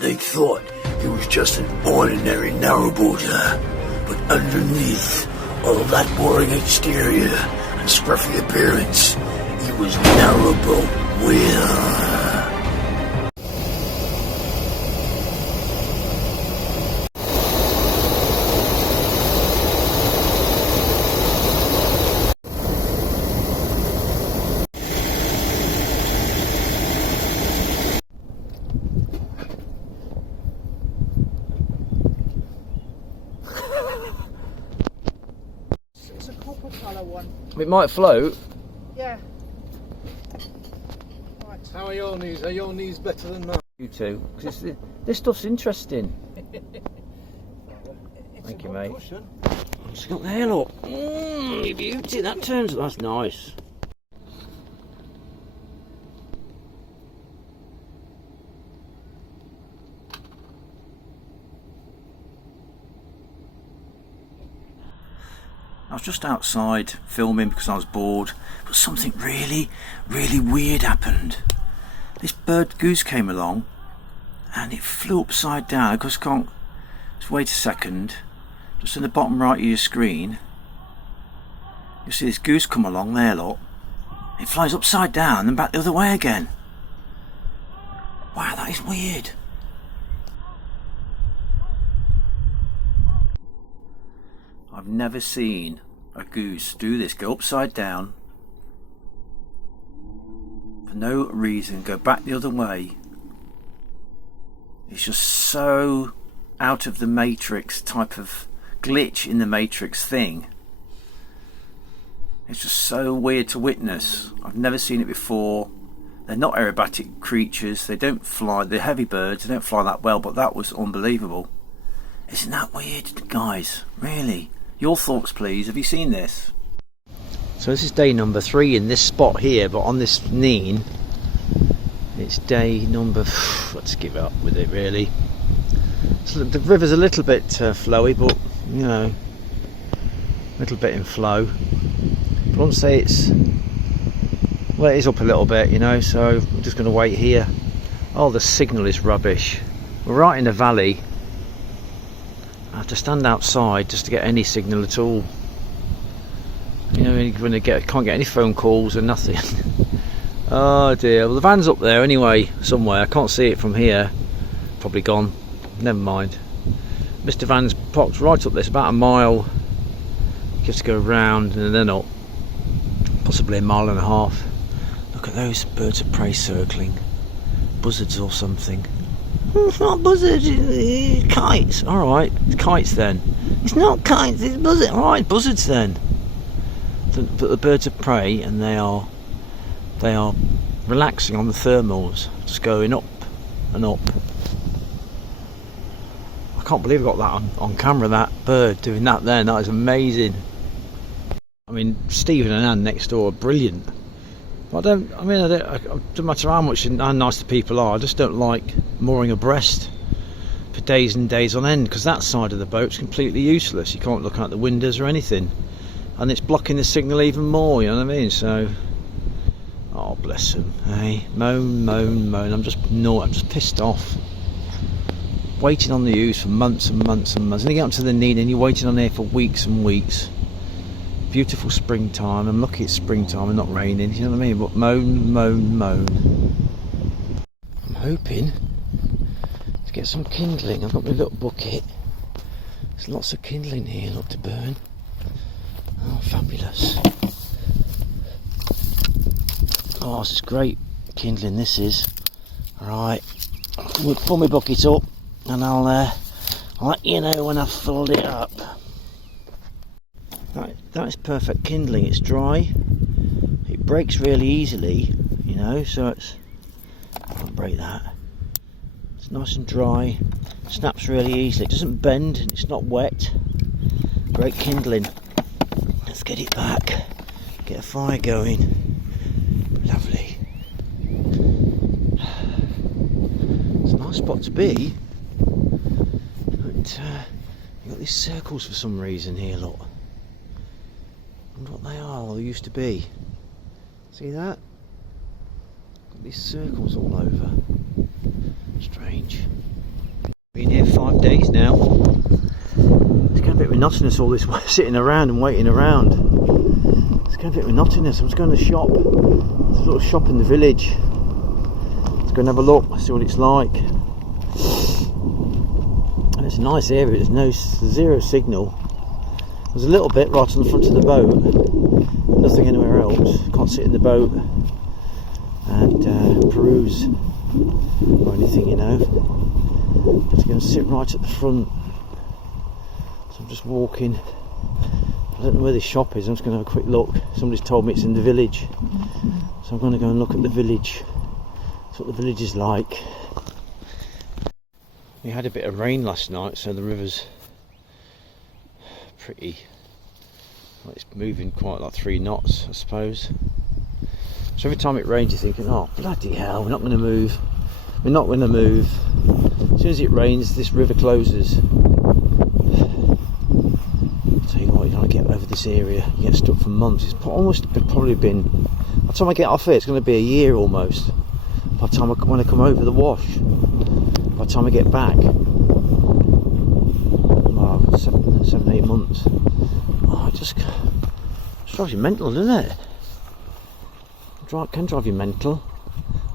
They thought he was just an ordinary narrowboater, but underneath all of that boring exterior and scruffy appearance, he was Narrowboat Will. It's a copper colour one. It might float. Yeah. Right. How are your knees? Are your knees better than mine? You two, because this stuff's interesting. Thank you, mate. Cushion. It's got there, look. You beauty, that turns. That's nice. I was just outside filming because I was bored, but something really weird happened. This bird goose came along and it flew upside down. Just wait a second, just in the bottom right of your screen you see this goose come along there, look. It flies upside down and then back the other way again. Wow, that is weird. I've never seen a goose do this, go upside down for no reason, go back the other way. It's just so out of the Matrix type of glitch in the Matrix thing. It's just so weird to witness. I've never seen it before. They're not aerobatic creatures, they don't fly, they're heavy birds, they don't fly that well, but that was unbelievable. Isn't that weird, guys? Really? Your thoughts, please. Have you seen this? So this is day number 3 in this spot here, but on this Neen, it's day number... let's give up with it, really. So the river's a little bit flowy, but, you know, a little bit in flow. But I won't say it's... well, it is up a little bit, you know, so I'm just going to wait here. Oh, the signal is rubbish. We're right in the valley. I have to stand outside just to get any signal at all. You know, when can't get any phone calls or nothing. Oh dear. Well, the van's up there anyway, somewhere. I can't see it from here. Probably gone. Never mind. Mr. Van's parked right up there. It's about a mile. You have to go round and then up. Possibly a mile and a half. Look at those birds of prey circling. Buzzards or something. It's not buzzards, it's kites. Alright, it's kites then. It's not kites, it's buzzards. Alright, buzzards then. But the birds of prey, and they are relaxing on the thermals, just going up and up. I can't believe I got that on camera, that bird doing that then. That is amazing. I mean, Stephen and Anne next door are brilliant. It doesn't matter how nice the people are, I just don't like mooring abreast for days and days on end, because that side of the boat's completely useless. You can't look out the windows or anything, and it's blocking the signal even more, you know what I mean? So, oh bless them, hey, moan. I'm just pissed off. Waiting on the ewes for months and months and months, and you get up to the Neen and you're waiting on there for weeks and weeks. Beautiful springtime. I'm lucky it's springtime and not raining, you know what I mean? But moan. I'm hoping to get some kindling. I've got my little bucket. There's lots of kindling here, look, to burn. Oh, fabulous. Oh, this is great kindling, this is. Alright, we'll pull my bucket up and I'll let you know when I've filled it up. That is perfect kindling. It's dry, it breaks really easily, you know, so I can't break that. It's nice and dry, snaps really easily, it doesn't bend, it's not wet. Great kindling. Let's get it back, get a fire going. Lovely. It's a nice spot to be, but you've got these circles for some reason here, look. I wonder what they are, or they used to be. See that? Got these circles all over. Strange. 5 days now. It's getting a bit monotonous, all this sitting around and waiting around. It's getting a bit monotonous. I was going to the shop. There's a little shop in the village. Let's go and have a look, see what it's like. And it's a nice area. There's zero signal. There's a little bit right on the front of the boat. Nothing anywhere else. Can't sit in the boat and peruse or anything, you know. Just going to sit right at the front. So I'm just walking. I don't know where this shop is. I'm just going to have a quick look. Somebody's told me it's in the village, so I'm going to go and look at the village. That's what the village is like. We had a bit of rain last night, so the river's pretty, well, it's moving quite like 3 knots, I suppose. So every time it rains you're thinking, oh bloody hell, we're not going to move. We're not going to move. As soon as it rains, this river closes. I'll tell you what, you don't get over this area, you get stuck for months. It's almost probably been, by the time I get off here, it's going to be a year almost. By the time when I come over the wash, by the time I get back, well, 7-8 months. Oh, it just drives you mental, doesn't it? Can drive you mental.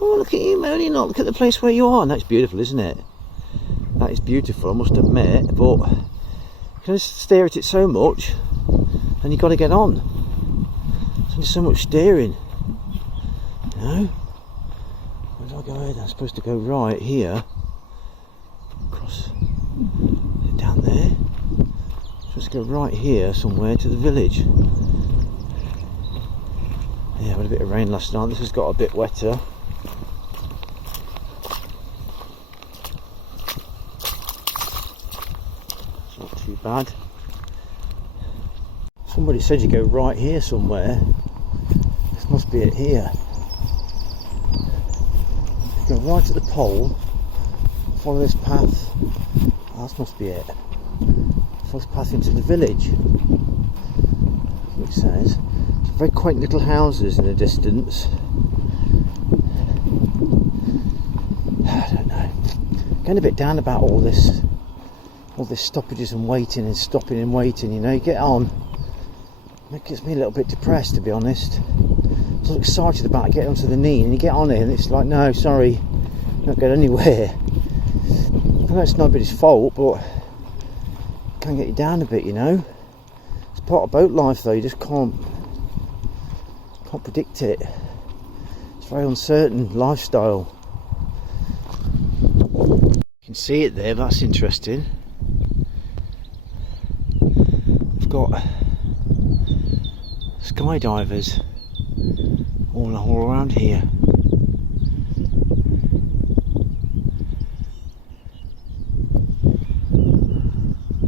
Oh, look at you, Mary, look at the place where you are. And that's beautiful, isn't it? That is beautiful, I must admit, but you can just stare at it so much and you've got to get on. There's only so much steering, you know. Where do I go here? I'm supposed to go right here, across down there. Supposed to go right here somewhere to the village. Yeah, we had a bit of rain last night. This has got a bit wetter. It's not too bad. Somebody said you go right here somewhere. This must be it here. You go right at the pole, follow this path. Oh, this must be it. Follow this path into the village. That's what it says. Very quaint little houses in the distance. I don't know. Getting a bit down about all this stoppages and waiting and stopping and waiting. You know, you get on. It gets me a little bit depressed, to be honest. I'm so excited about getting onto the knee, and you get on it, and it's like, no, sorry, you're not going anywhere. I know it's nobody's fault, but it can get you down a bit, you know. It's part of boat life, though. You just can't predict it. It's a very uncertain lifestyle. You can see it there, that's interesting. We've got skydivers all around here.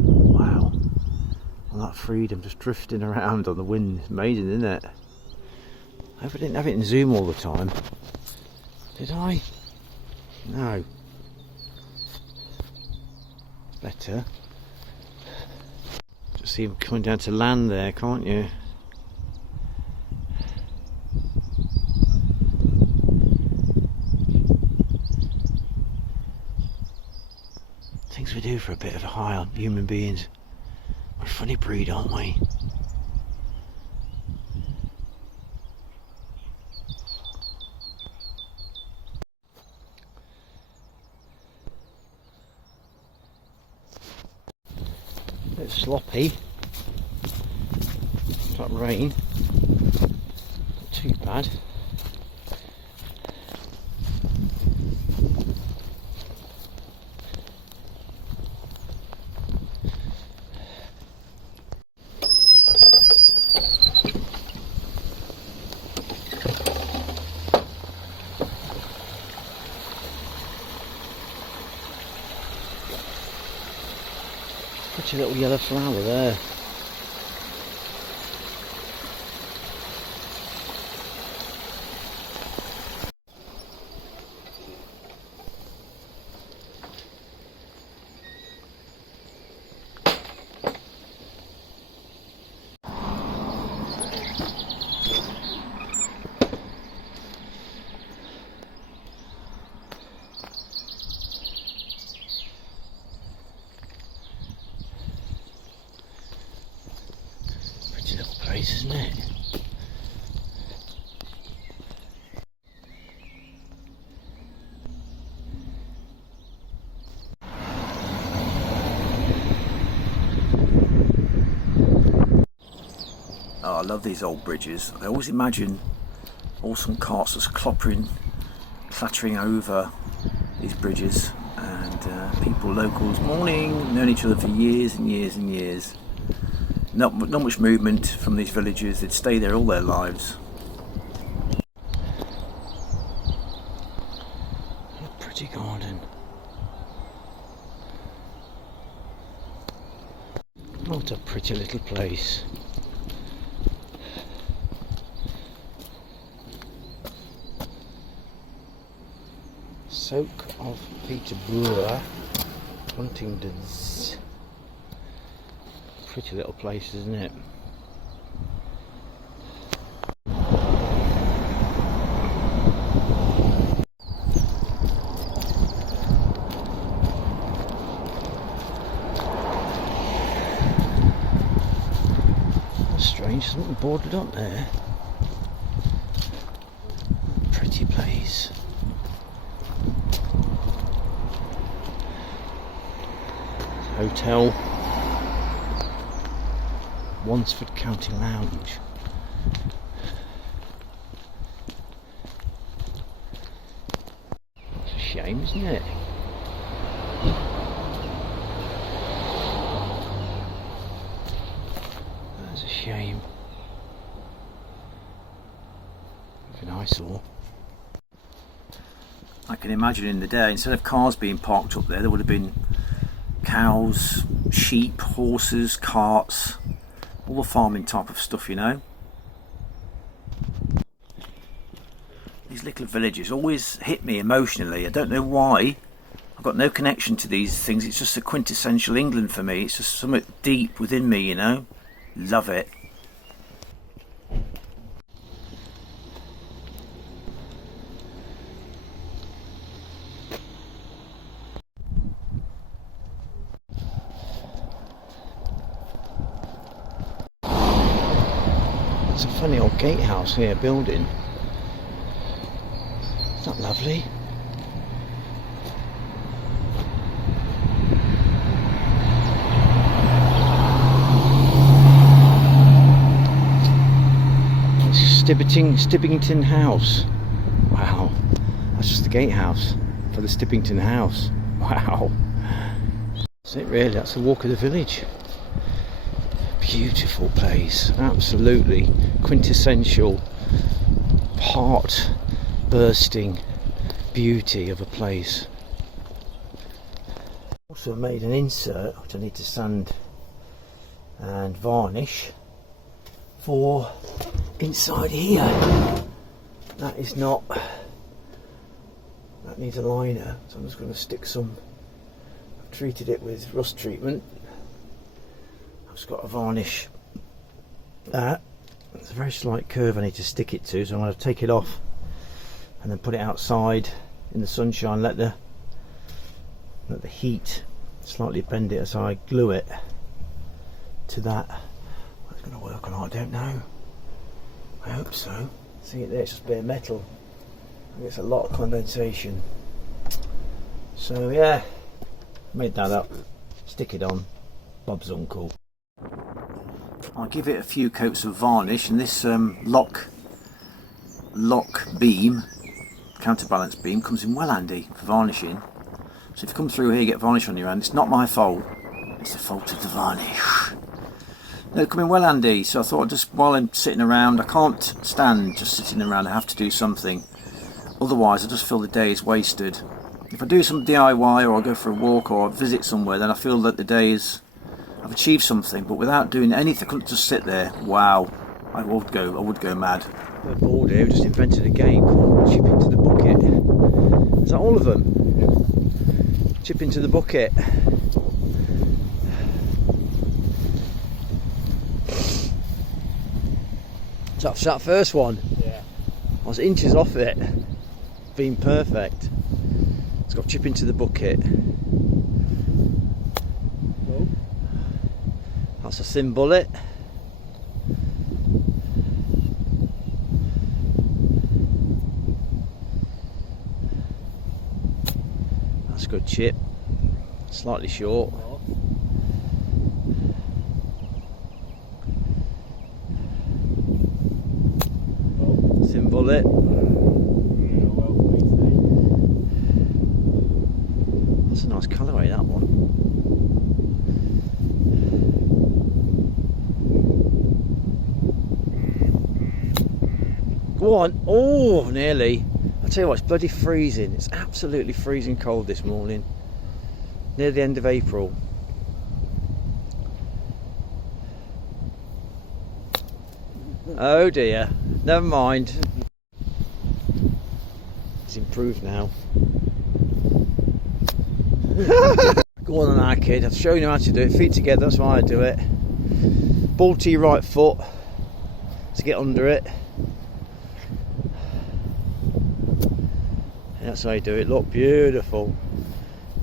Wow. And that freedom just drifting around on the wind. It's amazing, isn't it? I hope I didn't have it in zoom all the time. Did I? No. It's better. Just see them coming down to land there, can't you? Things we do for a bit of a high on human beings. We're a funny breed, aren't we? Bit sloppy. It's like rain. Not too bad. Such a little yellow flower there. place, isn't it? Oh, I love these old bridges. I always imagine awesome carts just clattering over these bridges, and people, locals, morning, known each other for years and years and years. Not much movement from these villages. They'd stay there all their lives. What a pretty garden. What a pretty little place. Soak of Peterborough, Huntingdons. Pretty little place, isn't it? That's strange, something boarded up there. Pretty place. Hotel, Wansford County Lounge. It's a shame, isn't it? That's a shame. An eyesore. I can imagine in the day, instead of cars being parked up there would have been cows, sheep, horses, carts, all the farming type of stuff, you know. These little villages always hit me emotionally. I don't know why. I've got no connection to these things. It's just a quintessential England for me. It's just something deep within me, you know. Love it. It's a funny old gatehouse here, building. Isn't that lovely? Stippington House. Wow, that's just the gatehouse for the Stippington House. Wow, that's it really. That's the walk of the village. Beautiful place, absolutely quintessential, heart bursting beauty of a place. Also made an insert which I need to sand and varnish for inside here. That needs a liner, so I'm just going to stick some. I've treated it with rust treatment. I've just got to varnish that. It's a very slight curve I need to stick it to, so I'm going to take it off and then put it outside in the sunshine, let the heat slightly bend it as I glue it to that. What's going to work on, I don't know. I hope so. See it there, it's just bare metal. It's a lot of condensation. So yeah, made that up, stick it on, Bob's uncle. I'll give it a few coats of varnish, and this lock beam, counterbalance beam, comes in well handy for varnishing. So if you come through here, get varnish on your hand, it's not my fault, it's the fault of the varnish. No, come in well handy. So I thought, just while I'm sitting around, I can't stand just sitting around, I have to do something, otherwise I just feel the day is wasted. If I do some DIY, or I go for a walk, or visit somewhere, then I feel that the day is, I've achieved something. But without doing anything, I couldn't just sit there. Wow, I would go mad. We're bored here. We just invented a game called Chip into the Bucket. Is that all of them? Chip into the bucket. That's that first one. Yeah. I was inches off it. Being perfect. It's got chip into the bucket. That's a thin bullet. That's a good chip. Slightly short. Sim bullet. That's a nice colourway, that one. Go on. Oh, nearly. I tell you what, it's bloody freezing. It's absolutely freezing cold this morning. Near the end of April. Oh dear. Never mind. It's improved now. Go on now, kid. I've shown you how to do it. Feet together, that's why I do it. Ball to your right foot to get under it. And that's how you do it. Look, beautiful.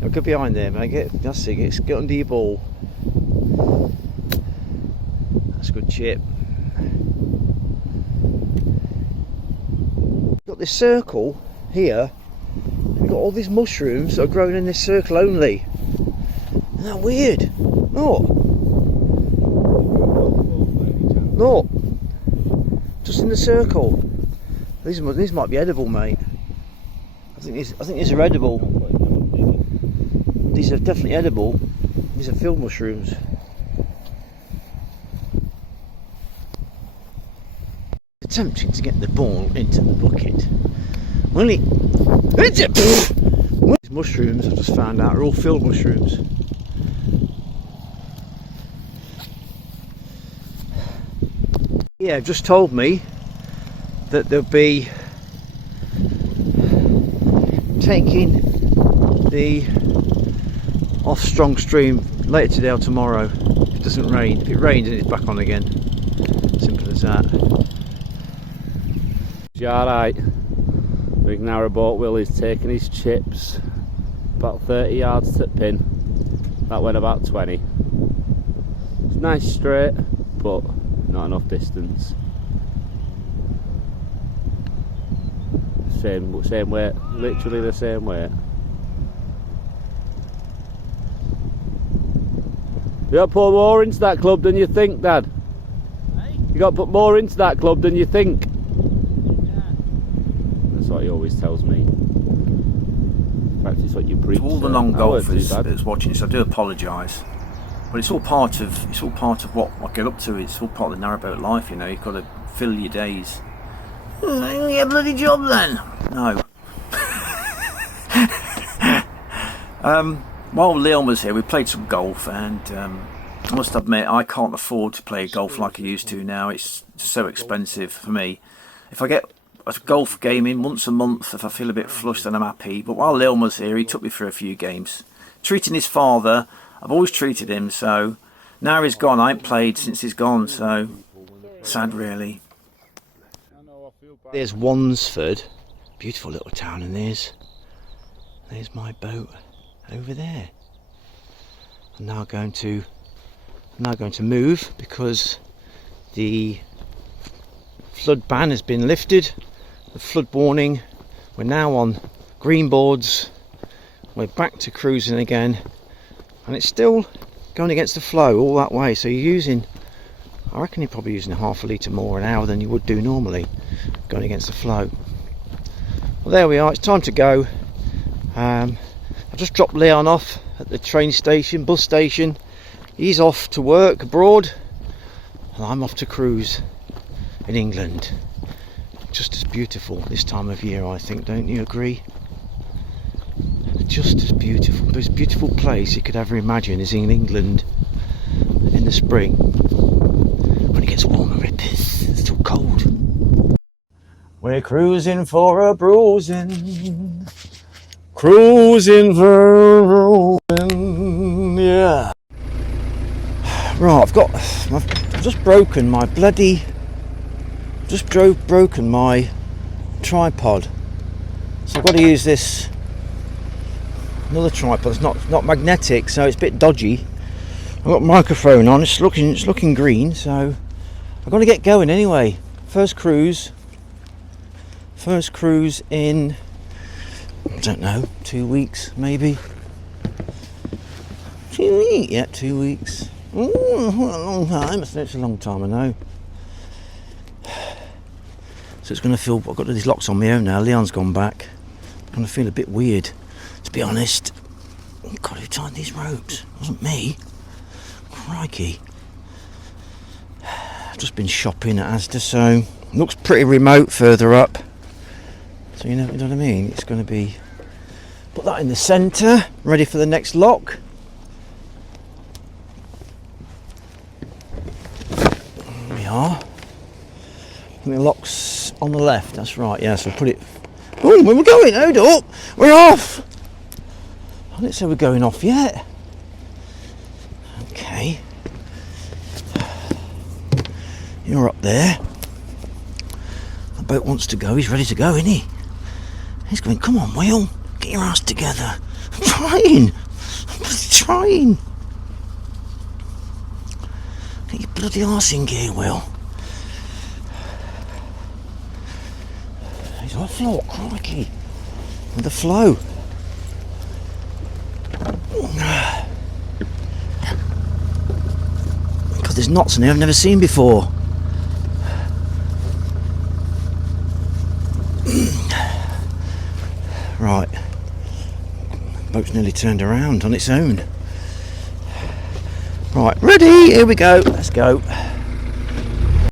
Now go behind there, mate. That's it. Get under your ball. That's a good chip. Got this circle here. We've got all these mushrooms that are growing in this circle only. Isn't that weird? Look. Look. Just in the circle. These might be edible, mate. I think these are edible. These are definitely edible. These are field mushrooms. Attempting to get the ball into the bucket. These mushrooms, I've just found out, are all field mushrooms. Yeah, they've just told me that they'll be taking the off strong stream later today or tomorrow if it doesn't rain. If it rains, then it's back on again. Simple as that. Yeah, right. Big Narrowboat Will is taking his chips about 30 yards to the pin. That went about 20. It's nice straight, but not enough distance. Same weight, literally the same weight. You got to put more into that club than you think, Dad. Hey? You got to put more into that club than you think. Yeah. That's what he always tells me. Practice what you preach. To all the so non-golfers that weren't too that's watching this, I do apologise, but it's all part of what I get up to. It's all part of the narrowboat life, you know. You've got to fill your days. Yeah, bloody job then. No. While Leon was here, we played some golf, and I must admit I can't afford to play golf like I used to now. It's so expensive for me. If I get a golf game in once a month, if I feel a bit flushed, then I'm happy. But while Leon was here, he took me through a few games. Treating his father, I've always treated him, so now he's gone. I ain't played since he's gone, so sad really. There's Wansford, beautiful little town, and there's my boat over there. I'm now going to move because the flood ban has been lifted. The flood warning. We're now on green boards. We're back to cruising again, and it's still going against the flow all that way. So you're using, I reckon you're probably using half a litre more an hour than you would do normally, going against the flow. Well, there we are. It's time to go. I've just dropped Leon off at the train station, bus station. He's off to work abroad, and I'm off to cruise in England. Just as beautiful this time of year, I think, don't you agree? Just as beautiful. The most beautiful place you could ever imagine is in England in the spring. When it gets warmer, it's still cold. We're cruising for a bruising. Cruising for a bruising, yeah. Right, I've just broken my bloody... broken my tripod, so I've got to use this another tripod. It's not magnetic, so it's a bit dodgy. I've got a microphone on. It's looking green, so I've got to get going anyway. First cruise in I don't know, 2 weeks maybe. 2 weeks, yeah, 2 weeks. What a long time. It's a long time, I know. So it's going to feel, I've got these locks on my own now. Leon's gone back. It's going to feel a bit weird, to be honest. God, who tied these ropes? It wasn't me. Crikey. I've just been shopping at Asda, so it looks pretty remote further up. So you know what I mean? It's going to be... Put that in the centre, ready for the next lock. There we are. And the lock's on the left, that's right, yeah, so put it... Oh, where we're going, hold up! We're off! I didn't say we're going off yet. Okay. You're up there. The boat wants to go, he's ready to go, isn't he? He's going, come on, Will, get your ass together. I'm trying! I'm trying! Get your bloody arse in gear, Will. He's off, look, crikey. With the flow. God, there's knots in here I've never seen before. Right. Boat's nearly turned around on its own. Right, ready? Here we go. Let's go.